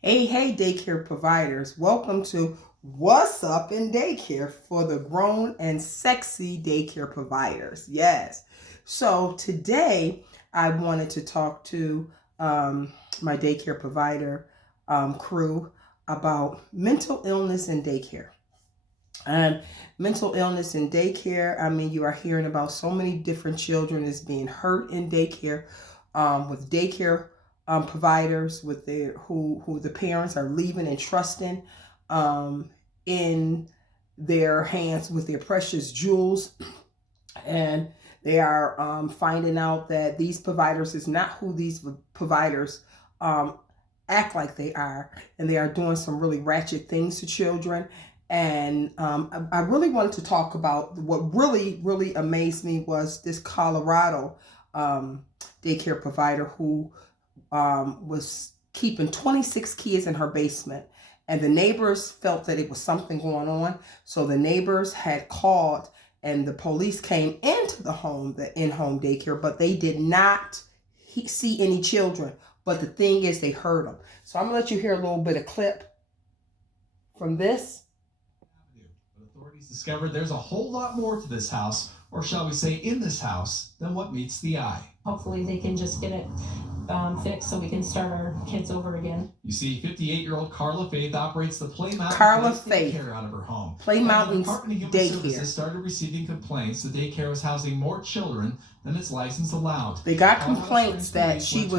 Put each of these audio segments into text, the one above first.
Hey, daycare providers. Welcome to What's Up in Daycare for the grown and sexy daycare providers. Yes. So today I wanted to talk to my daycare provider crew about mental illness in daycare. And mental illness in daycare, I mean, you are hearing about so many different children is being hurt in daycare with daycare providers with their who the parents are leaving and trusting in their hands with their precious jewels, and they are finding out that these providers is not who these providers act like they are, and they are doing some really ratchet things to children. And I really wanted to talk about what really amazed me was this Colorado daycare provider who was keeping 26 kids in her basement. And the neighbors felt that it was something going on. So the neighbors had called and the police came into the home, the in-home daycare, but they did not see any children. But the thing is, they heard them. So I'm going to let you hear a little bit of clip from this. But authorities discovered there's a whole lot more to this house, or shall we say in this house, than what meets the eye. Hopefully they can just get it fixed so we can start our kids over again. You see, 58-year-old Carla Faith operates the Play Mountain daycare out of her home. Play Mountain daycare started receiving complaints the daycare was housing more children than its license allowed. They got complaints that she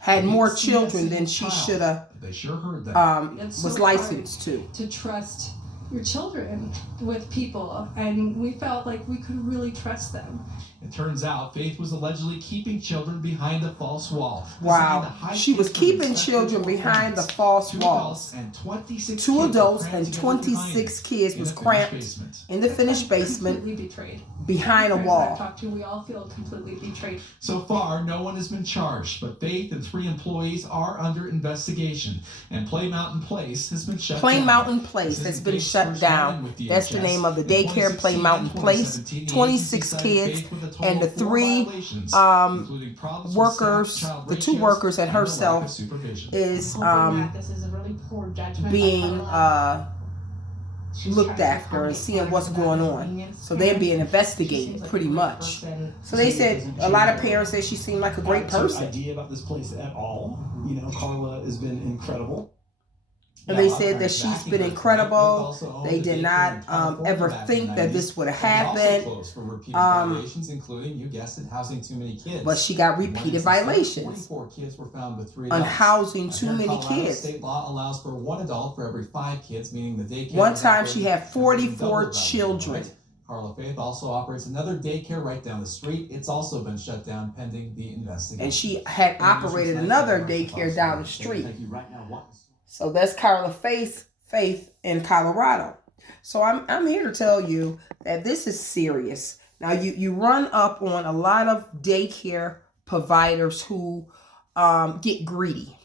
had more children than she should have. They sure heard that. Was licensed to trust your children with people, and we felt like we could really trust them. It turns out Faith was allegedly keeping children behind a false wall. Wow. She was keeping children behind the false walls. Two adults and 26 kids was cramped in the finished basement behind a wall. We all feel completely betrayed. So far, no one has been charged, but Faith and 3 employees are under investigation. And Play Mountain Place has been shut down. Play Mountain Place has been shut down. That's the name of the daycare, Play Mountain Place. 26 kids and the 3 workers, the 2 workers and herself is being looked after and seeing what's going on. So they're being investigated pretty much. So they said, a lot of parents said she seemed like a great person. Idea about this place at all. You know, Carla has been incredible. And they said that she's been incredible. They did not ever think that this would have happened. Including, you guessed it, housing too many kids. But she got repeated violations 44 kids were found with 3 on adults. housing too many kids. State law allows for 1 adult for every 5 kids, meaning the daycare. One time she had 44 children. Carla Faith also operates another daycare right down the street. It's also been shut down pending the investigation. And she had operated another daycare down the street. So that's Carla Faith in Colorado. So I'm here to tell you that this is serious. Now you run up on a lot of daycare providers who get greedy.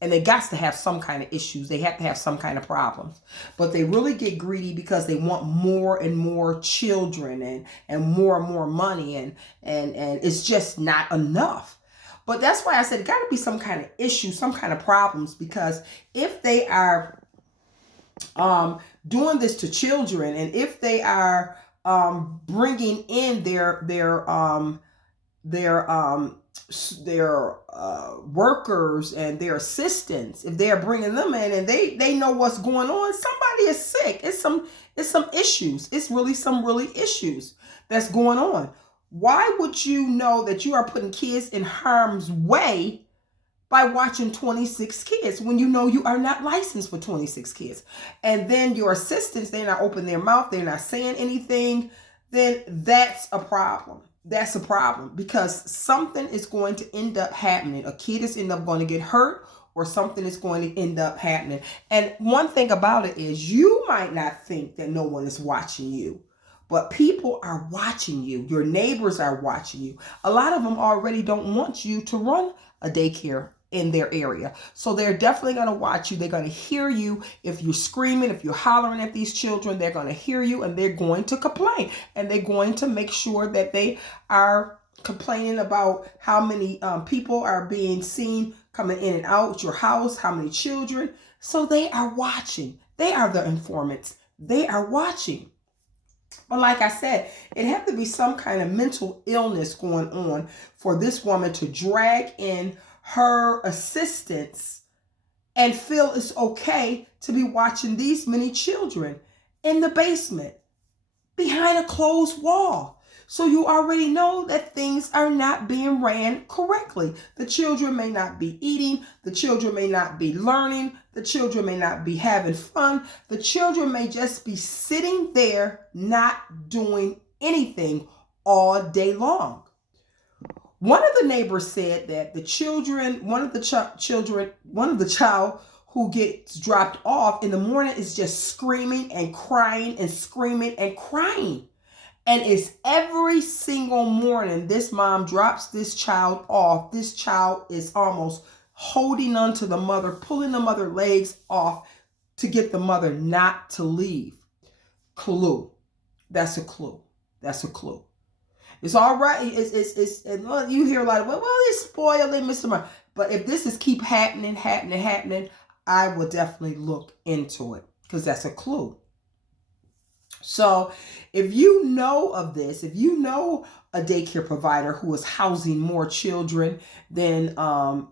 And they got to have some kind of issues. They have to have some kind of problems. But they really get greedy because they want more and more children and more money. And it's just not enough. But that's why I said it got to be some kind of issue, some kind of problems. Because if they are doing this to children, and if they are bringing in their workers and their assistants, if they're bringing them in and they know what's going on, somebody is sick. It's some issues. It's really some issues that's going on. Why would you know that you are putting kids in harm's way by watching 26 kids when you know you are not licensed for 26 kids? And then your assistants, they're not opening their mouth, they're not saying anything, then that's a problem. That's a problem, because something is going to end up happening. A kid is end up going to get hurt, or something is going to end up happening. And one thing about it is, you might not think that no one is watching you, but people are watching you. Your neighbors are watching you. A lot of them already don't want you to run a daycare in their area. So they're definitely going to watch you. They're going to hear you. If you're screaming, if you're hollering at these children, they're going to hear you, and they're going to complain. And they're going to make sure that they are complaining about how many people are being seen coming in and out your house, how many children. So they are watching. They are the informants. They are watching. But like I said, it had to be some kind of mental illness going on for this woman to drag in her assistants and feel it's okay to be watching these many children in the basement behind a closed wall. So you already know that things are not being ran correctly. The children may not be eating. The children may not be learning. The children may not be having fun. The children may just be sitting there not doing anything all day long. One of the neighbors said that the children, one of the child who gets dropped off in the morning is just screaming and crying and screaming and crying. And it's every single morning this mom drops this child off. This child is almost holding on to the mother, pulling the mother legs off to get the mother not to leave. Clue. That's a clue. That's a clue. It's all right. It's you hear a lot of, well, they spoil, they miss them. But if this is keep happening, I will definitely look into it because that's a clue. So if you know of this, if you know a daycare provider who is housing more children than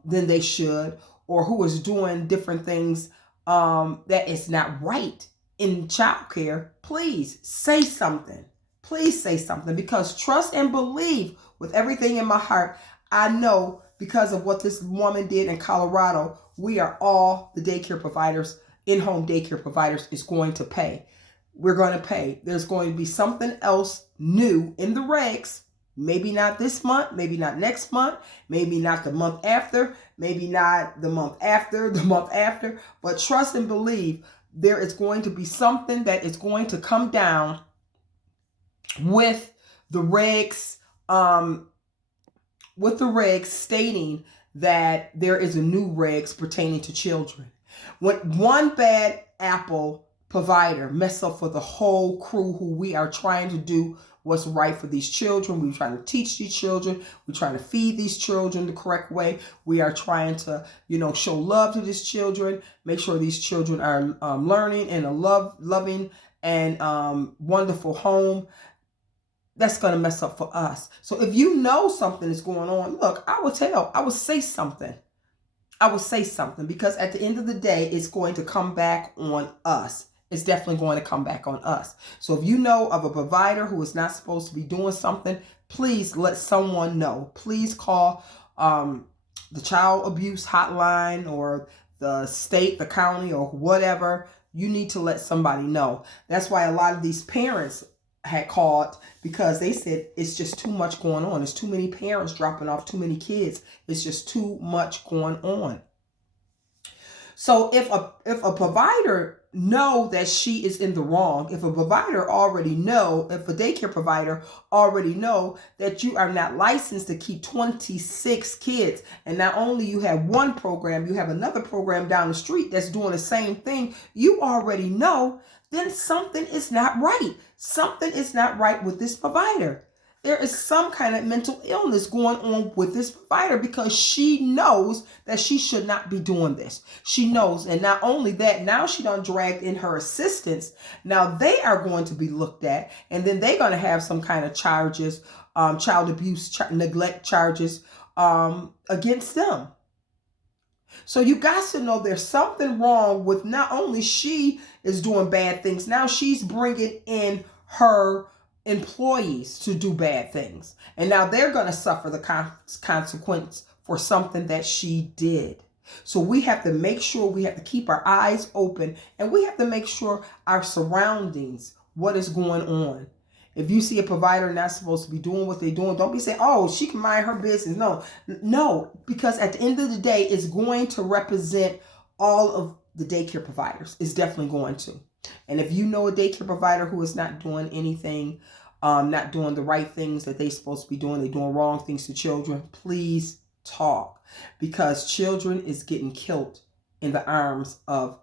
they should, or who is doing different things that is not right in childcare, please say something. Please say something, because trust and believe with everything in my heart, I know because of what this woman did in Colorado, we are all the daycare providers, in-home daycare providers, is going to pay. We're going to pay. There's going to be something else new in the regs. Maybe not this month, maybe not next month, maybe not the month after, maybe not the month after, but trust and believe there is going to be something that is going to come down with the regs, stating that there is a new regs pertaining to children. When one bad apple provider mess up for the whole crew who we are trying to do what's right for these children. We're trying to teach these children. We're trying to feed these children the correct way. We are trying to, show love to these children, make sure these children are learning in a loving and wonderful home. That's going to mess up for us. So if you know something is going on, look, I would say something. I would say something, because at the end of the day, it's going to come back on us. It's definitely going to come back on us. So if you know of a provider who is not supposed to be doing something, please let someone know. Please call the child abuse hotline or the state, the county, or whatever. You need to let somebody know. That's why a lot of these parents had called, because they said it's just too much going on. There's too many parents dropping off too many kids. It's just too much going on. So if a provider know that she is in the wrong, if a daycare provider already know that you are not licensed to keep 26 kids, and not only you have one program, you have another program down the street that's doing the same thing, you already know, then something is not right. Something is not right with this provider. There is some kind of mental illness going on with this provider, because she knows that she should not be doing this. She knows. And not only that, now she done dragged in her assistants. Now they are going to be looked at, and then they're going to have some kind of charges, child abuse, neglect charges against them. So you guys to know there's something wrong with, not only she is doing bad things, now she's bringing in her employees to do bad things. And now they're going to suffer the consequence for something that she did. So we have to make sure, we have to keep our eyes open, and we have to make sure our surroundings, what is going on. If you see a provider not supposed to be doing what they're doing, don't be saying, oh, she can mind her business. No, because at the end of the day, it's going to represent all of the daycare providers. It's definitely going to. And if you know a daycare provider who is not doing anything, not doing the right things that they're supposed to be doing, they're doing wrong things to children, please talk, because children is getting killed in the arms of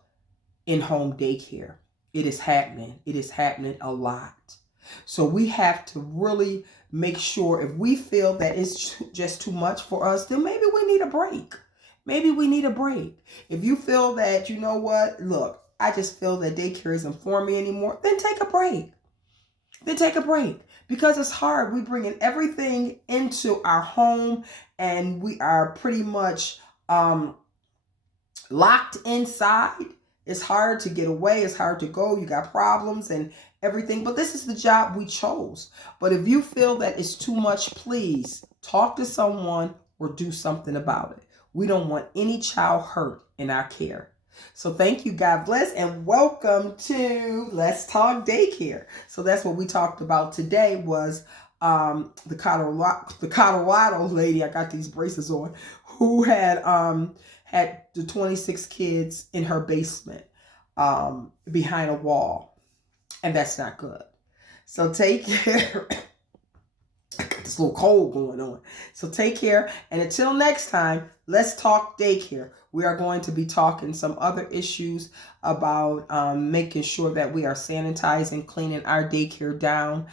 in-home daycare. It is happening. It is happening a lot. So we have to really make sure, if we feel that it's just too much for us, then maybe we need a break. Maybe we need a break. If you feel that, you know what, look, I just feel that daycare isn't for me anymore, then take a break. Because it's hard. We bring in everything into our home and we are pretty much locked inside. It's hard to get away. It's hard to go. You got problems and everything. But this is the job we chose. But if you feel that it's too much, please talk to someone or do something about it. We don't want any child hurt in our care. So thank you, God bless, and welcome to Let's Talk Daycare. So that's what we talked about today was the Colorado lady, I got these braces on, who had the 26 kids in her basement behind a wall. And that's not good. So take care. I got this little cold going on. So take care. And until next time, let's talk daycare. We are going to be talking some other issues about making sure that we are sanitizing, cleaning our daycare down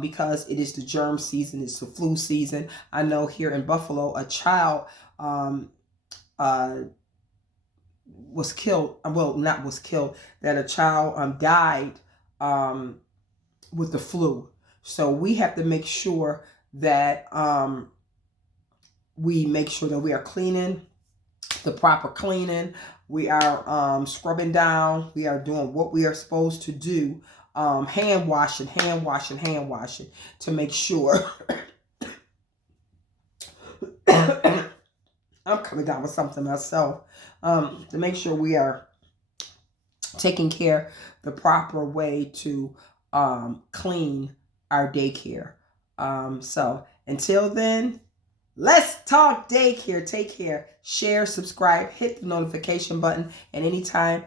because it is the germ season. It's the flu season. I know here in Buffalo, a child was killed. Well, not was killed. That a child died with the flu. So we have to make sure that we are cleaning, the proper cleaning. We are scrubbing down. We are doing what we are supposed to do. Hand washing to make sure. I'm coming down with something myself. To make sure we are taking care the proper way to clean our daycare. So until then, let's talk daycare. Take care. Share, subscribe, hit the notification button, and anytime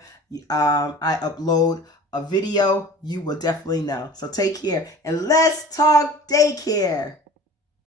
I upload a video, you will definitely know. So take care and let's talk daycare.